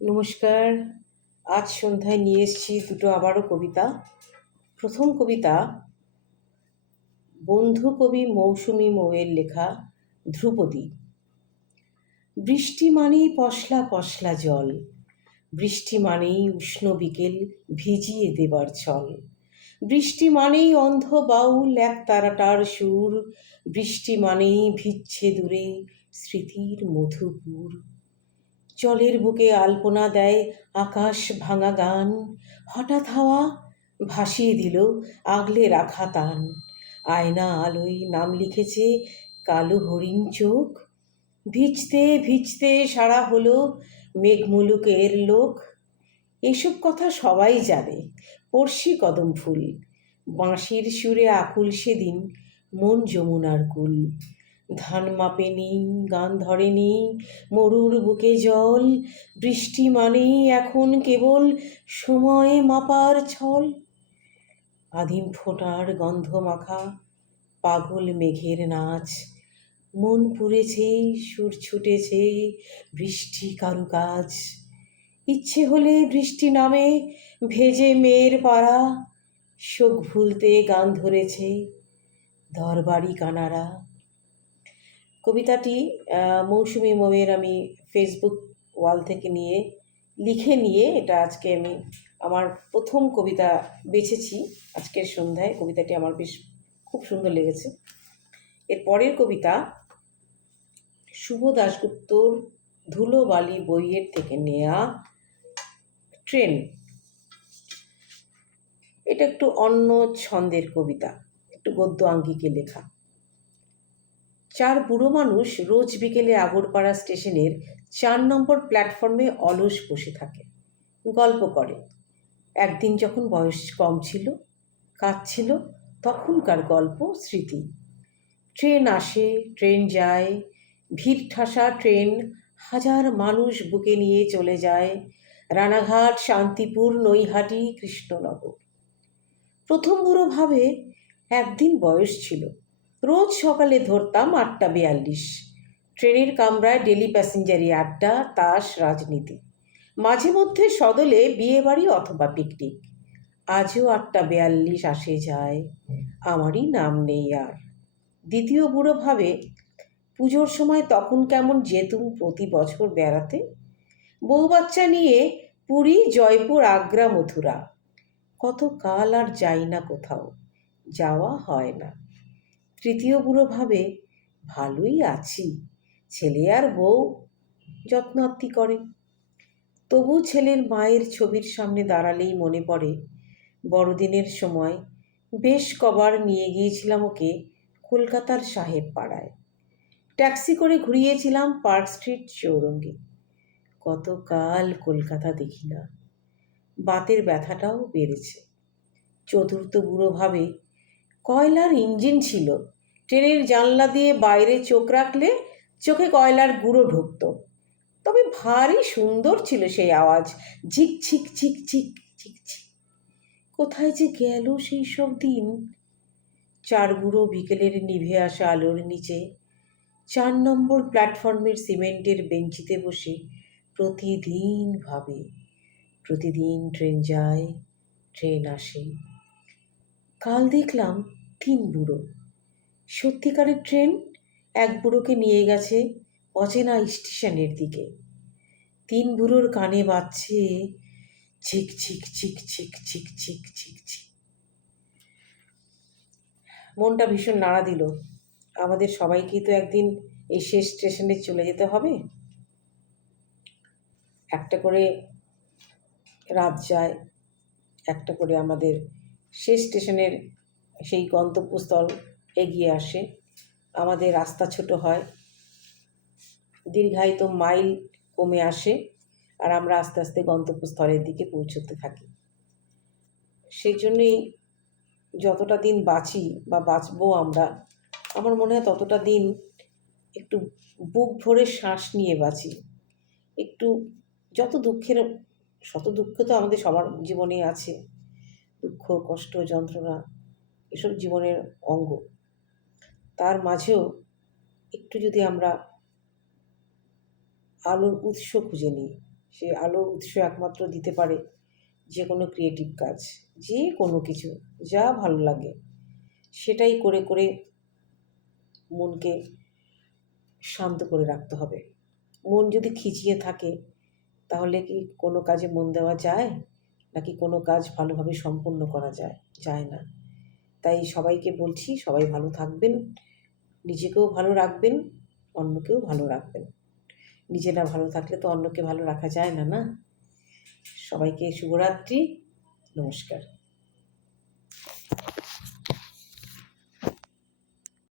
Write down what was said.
নমস্কার। আজ সন্ধ্যায় নিয়ে এসেছি দুটো আবারও কবিতা। প্রথম কবিতা, বন্ধু কবি মৌসুমি মৌয়ের লেখা ধ্রুপদী। বৃষ্টি মানেই পশলা পশলা জল, বৃষ্টি মানেই উষ্ণ বিকেল ভিজিয়ে দেবার ছল। বৃষ্টি মানেই অন্ধ বাউল এক তারাটার সুর, বৃষ্টি মানেই ভিজছে দূরে স্মৃতির মধুপুর। জলের বুকে আলপনা দেয় আকাশ ভাঙা গান। হঠাৎ হাওয়া ভাসিয়ে দিল আগলে রাখা তান। আয়না আলোয় নাম লিখেছে কালো হরিণ চোখ। ভিজতে ভিজতে সারা হলো মেঘমুলুকের লোক। এসব কথা সবাই জানে, পড়শি কদম ফুল। বাঁশির সুরে আকুল সেদিন মন যমুনার কুল। ধান মাপেনি গান ধরেনি মরুর বুকে জল, বৃষ্টি মানেই এখন কেবল সময় মাপার ছল। আদিম ফোঁটার গন্ধ মাখা পাগল মেঘের নাচ, মন পুড়েছে, সুর ছুটেছে, বৃষ্টি কারুকাজ। ইচ্ছে হলে বৃষ্টি নামে ভেজে মেয়ের পাড়া, শোক ভুলতে গান ধরেছে দরবারি কানারা। কবিতাটি মৌসুমি মোমের আমি ফেসবুক ওয়াল থেকে নিয়ে, লিখে নিয়ে এটা আজকে আমি আমার প্রথম কবিতা বেছেছি আজকের সন্ধ্যায়। কবিতাটি আমার বেশ খুব সুন্দর লেগেছে। এর পরের কবিতা, শুভ দাশগুপ্তর ধুলোবালি বইয়ের থেকে নেয়া ট্রেন। এটা একটু অন্য ছন্দের কবিতা, একটু গদ্য আঙ্গিকে লেখা। চার বুড়ো মানুষ রোজ বিকেলে আগরপাড়া স্টেশনের চার নম্বর প্ল্যাটফর্মে অলস বসে থাকে। গল্প করে। একদিন যখন বয়স কম ছিল, কাজ ছিল, তখনকার গল্প, স্মৃতি। ট্রেন আসে, ট্রেন যায়, ভিড় ঠাসা ট্রেন, হাজার মানুষ বুকে নিয়ে চলে যায়, রানাঘাট, শান্তিপুর, নৈহাটি, কৃষ্ণনগর। প্রথম বুড়ো ভাবে একদিন বয়স ছিল। রোজ সকালে ধরতাম আটটা বিয়াল্লিশ। ট্রেনের কামরায় ডেলি প্যাসেঞ্জারি আড্ডা, তাস, রাজনীতি। মাঝে মধ্যে সদলে বিয়েবাড়ি অথবা পিকনিক। আজও আটটা বিয়াল্লিশ আসে যায়। আমারই নাম নেই আর। দ্বিতীয় বুড়ো ভাবে, পুজোর সময় তখন কেমন যেতুম প্রতি বছর বেড়াতে? বউ বাচ্চা নিয়ে পুরী, জয়পুর, আগ্রা, মথুরা। কত কাল আর যাই না কোথাও, যাওয়া হয় না। তৃতীয় বুড়ো ভাবে, ভালোই আছি। ছেলে আর বউ যত্নার্থী করে। তবু ছেলের মায়ের ছবির সামনে দাঁড়ালেই মনে পড়ে, বড়দিনের সময় বেশ কবার নিয়ে গিয়েছিলাম ওকে কলকাতার সাহেব পাড়ায়। ট্যাক্সি করে ঘুরিয়েছিলাম পার্ক স্ট্রিট চৌরঙ্গে। কতকাল কলকাতা দেখি না। বাতের ব্যথাটাও বেড়েছে। চতুর্থ বুড়ো ভাবে কয়লার ইঞ্জিন ছিল। ট্রেনের জানলা দিয়ে বাইরে চোখ রাখলে চোখে কয়লার গুঁড়ো ঢুকতো। তবে ভারী সুন্দর ছিল সেই আওয়াজ। ঝিক ঝিক ঝিক ঝিক ঝিক ঝিক। কোথায় যে গেল সেই সব দিন? চার বুড়ো বিকেলের নিভে আসা আলোর নিচে, চার নম্বর প্ল্যাটফর্মের সিমেন্টের বেঞ্চিতে বসে প্রতিদিন ভাবে। প্রতিদিন ট্রেন যায়, ট্রেন আসে। কাল দেখলাম তিন বুড়ো। সত্যিকারের ট্রেন? এক বুড়োকে নিয়ে গেছে অচেনা স্টেশনের দিকে। তিন বুড়োর কানে বাজছে ছিক ছিক ছিক ছিক ছিক ছিক ছিক ছিক। মনটা ভীষণ নাড়া দিল। আমাদের সবাইকেই তো একদিন এই শেষ স্টেশনে চলে যেতে হবে। একটা করে রাত যায়, একটা করে আমাদের শেষ স্টেশনের সেই গন্তব্যস্থল এগিয়ে আসে। আমাদের রাস্তা ছোট হয়, দীর্ঘায়িত মাইল কমে আসে আর আমরা আস্তে আস্তে গন্তব্যস্থলের দিকে পৌঁছতে থাকি। সেই জন্যেই যতটা দিন বাঁচি বা বাঁচবো আমরা, আমার মনে হয় ততটা দিন একটু বুক ভরে শ্বাস নিয়ে বাঁচি। একটু যত দুঃখের, শত দুঃখ তো আমাদের সবার জীবনে আছে। দুঃখ, কষ্ট, যন্ত্রণা এসব জীবনের অঙ্গ। তার মাঝেও একটু যদি আমরা আলোর উৎস খুঁজে নিই, সে আলোর উৎস একমাত্র দিতে পারে যে কোনো ক্রিয়েটিভ কাজ যে কোনো কিছু, যা ভালো লাগে। সেটাই করে করে মনকে শান্ত করে রাখতে হবে। মন যদি খিচিয়ে থাকে, তাহলে কি কোনো কাজে মন দেওয়া যায়? নাকি কোনো কাজ ভালোভাবে সম্পন্ন করা যায় যায় না। তাই সবাইকে বলছি, সবাই ভালো থাকবেন, নিজেকেও ভালো রাখবেন, অন্যকেও ভালো রাখবেন। নিজে না ভালো থাকলে তো অন্যকে ভালো রাখা যায় না না? সবাইকে শুভরাত্রি, নমস্কার।